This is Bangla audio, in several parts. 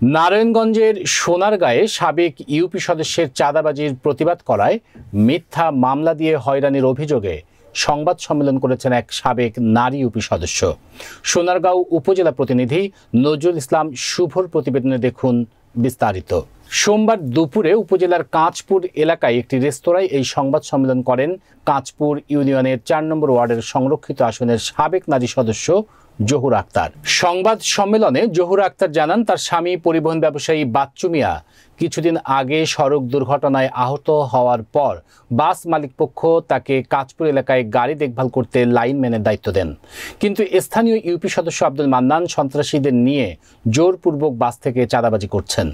নারায়ণগঞ্জের সোনারগাঁয়ে সাবেক ইউপি সদস্যের চাঁদাবাজির প্রতিবাদ করায় মিথ্যা মামলা দিয়ে হয়রানির অভিযোগে সংবাদ সম্মেলন করেছেন এক সাবেক নারী ইউপি সদস্য। সোনারগাঁও উপজেলা প্রতিনিধি নজরুল ইসলাম শুভর প্রতিবেদনে দেখুন বিস্তারিত। সোমবার দুপুরে উপজেলার কাঁচপুর এলাকায় একটি রেস্তোরাঁয় এই সংবাদ সম্মেলন করেন কাঁচপুর ইউনিয়নের ৪ নম্বর ওয়ার্ডের সংরক্ষিত আসনের সাবেক নারী সদস্য জহুর আক্তার। সংবাদ সম্মেলনে জহুর আক্তার জানান, তার স্বামী পরিবহন ব্যবসায়ী বাচ্চু মিয়া কিছুদিন আগে সড়ক দুর্ঘটনায় আহত হওয়ার পর বাস মালিকপক্ষ তাকে কাঁচপুর এলাকায় গাড়ি দেখভাল করতে লাইনম্যানের দায়িত্ব দেন। কিন্তু স্থানীয় ইউপি সদস্য আব্দুল মান্নান সন্ত্রাসীদের নিয়ে জোরপূর্বক বাস থেকে চাঁদাবাজি করছেন।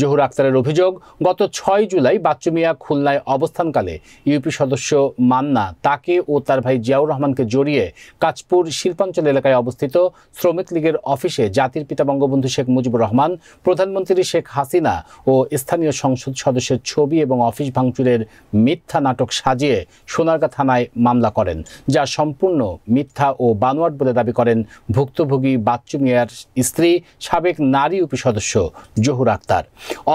জহুর আক্তারের অভিযোগ, গত ৬ জুলাই বাচ্চু মিয়া খুলনায় অবস্থানকালে ইউপি সদস্য মান্না তাকে ও তার ভাই জিয়াউর রহমানকে জড়িয়ে কাঁচপুর শিল্পাঞ্চল এলাকায় অবস্থিত শ্রমিক লীগের অফিসে জাতির পিতা বঙ্গবন্ধু শেখ মুজিবুর রহমান, প্রধানমন্ত্রী শেখ হাসিনা ও স্থানীয় সংসদ সদস্যের ছবি এবং অফিস ভাঙচুরের মিথ্যা নাটক সাজিয়ে সোনারগাঁ থানায় মামলা করেন, যা সম্পূর্ণ মিথ্যা ও বানোয়াট বলে দাবি করেন ভুক্তভোগী বাচ্চু মিয়ার স্ত্রী সাবেক নারী ইউপি সদস্য জহুর আক্তার।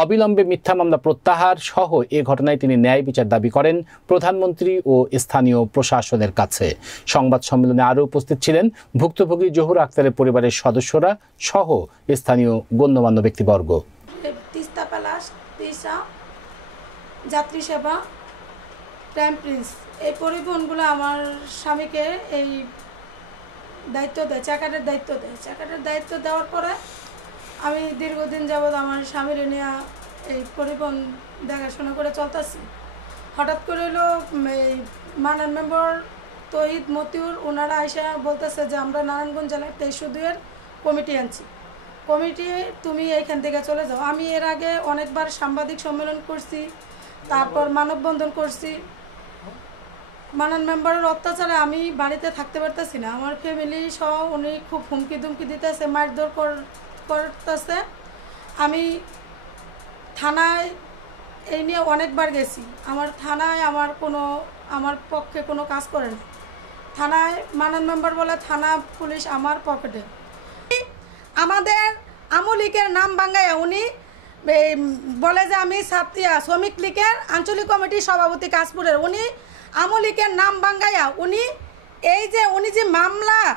অবিলম্বে মিথ্যা মামলা প্রত্যাহার সহ এ ঘটনায় তিনি ন্যায় বিচার দাবি করেন প্রধানমন্ত্রী ও স্থানীয় প্রশাসনের কাছে। সংবাদ সম্মেলনে আরও উপস্থিত ছিলেন ভুক্তভোগী জহুর আক্তারের পরিবারের সদস্যরা সহ স্থানীয় গণ্যমান্য ব্যক্তিবর্গ। তিস্তা প্যালাস, তিসা, যাত্রী সেবা, প্রাইম প্রিন্স, এই পরিবহনগুলো আমার স্বামীকে এই দায়িত্ব দেয়, চাকারের দায়িত্ব দেয়। চাকারের দায়িত্ব দেওয়ার পরে আমি দীর্ঘদিন যাবৎ আমার স্বামীর নিয়ে এই পরিবহন দেখাশোনা করে চলতেছি। হঠাৎ করে হলো এই মাননীয় মেম্বার তহিদ মতিউর ওনারা এসে বলতেছে যে আমরা নারায়ণগঞ্জ জেলার 2302-এর কমিটি আনছি, কমিটি তুমি এইখান থেকে চলে যাও। আমি এর আগে অনেকবার সাংবাদিক সম্মেলন করছি, তারপর মানববন্ধন করছি। মাননীয় মেম্বারের অত্যাচারে আমি বাড়িতে থাকতে পারতেছি না, আমার ফ্যামিলি সহ উনি খুব হুমকি দুমকি দিতেছে, মারধর করতেছে। আমি থানায় এই নিয়ে অনেকবার গেছি, আমার থানায় আমার পক্ষে কোনো কাজ করে না। থানায় মাননীয় মেম্বার বলে থানা পুলিশ আমার পকেটে। আমাদের আমলিকের নাম ভাঙ্গাইয়া উনি বলে যে আমি শ্রমিক লীগের আঞ্চলিক কমিটির সভাপতি কাশপুরের, উনি আমলিকের নাম ভাঙ্গাইয়া উনি যে মামলায়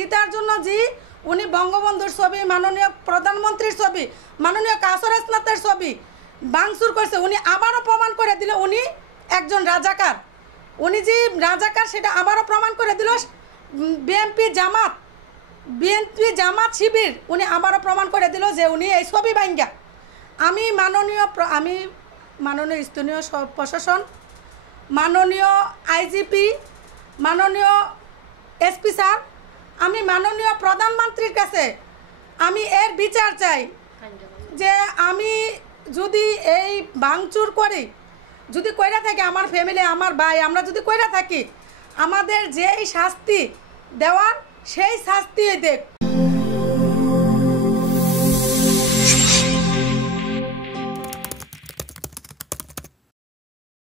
জিতার জন্য যে উনি বঙ্গবন্ধুর ছবি, মাননীয় প্রধানমন্ত্রীর ছবি, মাননীয় কাসরাসনাথের ছবি ভাঙচুর করছে, উনি আবারও প্রমাণ করে দিল উনি একজন রাজাকার। উনি যে রাজাকার সেটা আবারও প্রমাণ করে দিল। বিএনপি জামাত শিবির উনি আবারও প্রমাণ করে দিল যে উনি এই ছবি ভাঙ্গা। আমি মাননীয় স্থানীয় প্রশাসন, মাননীয় আইজিপি, মাননীয় এসপি স্যার, আমি মাননীয় প্রধানমন্ত্রীর কাছে আমি এর বিচার চাই যে আমি যদি এই ভাঙচুর করি, যদি কইরা থাকি, আমার ফ্যামিলি, আমার ভাই, আমরা যদি কইরা থাকি, আমাদের যেই শাস্তি দেওয়ার সেই শাস্তি দেখ।